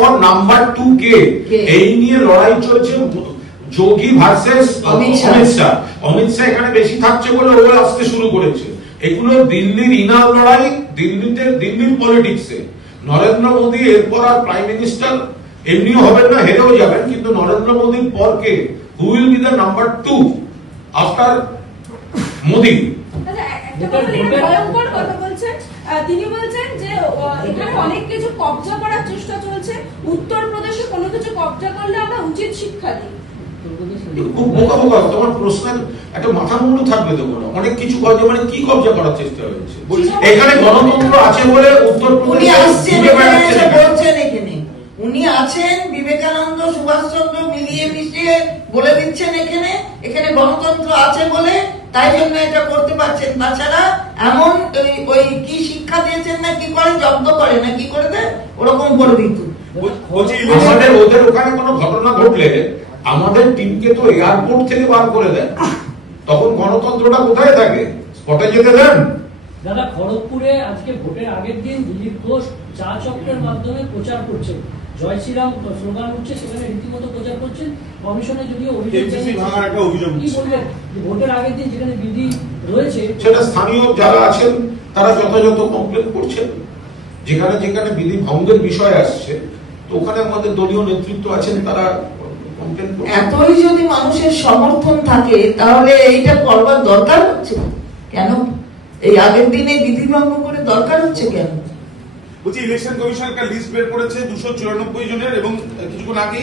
For number 2 কে, এই নিয়ে লড়াই চলছে যোগী ভার্সেস অমিত শাহ। অমিত শাহ এখানে বেশি থাকছে বলে ও আসতে শুরু করেছে। এগুলো দিল্লির ইনার লড়াই, দিল্লির পলিটিক্সে। নরেন্দ্র মোদী এরপর আর প্রাইম মিনিস্টার এমনিও হবেন না, হেরেও যাবেন, কিন্তু নরেন্দ্র মোদীর পর কে, who will be the number 2 after Modi? তিনি বলছেন যে এখানে অনেক কিছু কবজা করার চেষ্টা চলছে, উত্তরপ্রদেশে কোনো কিছু কবজা করলে আমরা উচিত শিক্ষা দিই। খুব বোকা বোকা তোমার প্রশ্নের একটা মাথা মুন্ডু থাকবে তো। অনেক কিছু কবজা মানে কি কবজা করার চেষ্টা হয়েছে? এখানে গণতন্ত্র আছে বলে উত্তরপ্রদেশে উনি আছেন, বিবেকানন্দ সুভাষচন্দ্র মিলিয়ে মিশিয়ে বলে দিচ্ছেন এখানে গণতন্ত্র আছে বলে, তাই জন্য এটা করতে পারছেন। তাছাড়া এমন ওই কি শিক্ষা দিয়েছেন না কি করে, জব্দ করে না কি করে দেয়, ওরকম করে দিত। আমাদের ওদের ওখানে কোনো ঘটনা ঘটলে আমাদের টিমকে তো এয়ারপোর্ট থেকে বার করে দেয়, তখন গণতন্ত্রটা কোথায় থাকে? স্পটে যেতে দেন? দাদা, খড়গপুরে আজকে ভোটের আগের দিন দিলীপ ঘোষ চা চক্রের মাধ্যমে প্রচার করছেন, জয় শ্রীরাম স্লোগান উঠছে, সেখানে রীতিমতো প্রচার করছেন। কমিশনে যদিও অভিযোগ কি বলবেন, ভোটের আগের দিন যেখানে বিধি রয়েছে, সেটা স্থানীয় যারা আছেন তারা যথাযথ কমপ্লেন করছেন। যেখানে যেখানে বিধি ভঙ্গের বিষয় আসছে, তো ওখানে আমাদের দলীয় নেতৃত্ব আছেন, তারা কমপ্লেন করছেন। এতই যদি মানুষের সমর্থন থাকে তাহলে এইটা করবার দরকার হচ্ছে কেন? এই আগের দিনে বিধি ভঙ্গ করে দরকার হচ্ছে কেন? বলছি, ইলেকশন কমিশন একটা লিস্ট বের করেছে 294 জনের, এবং কিছুক্ষণ আগে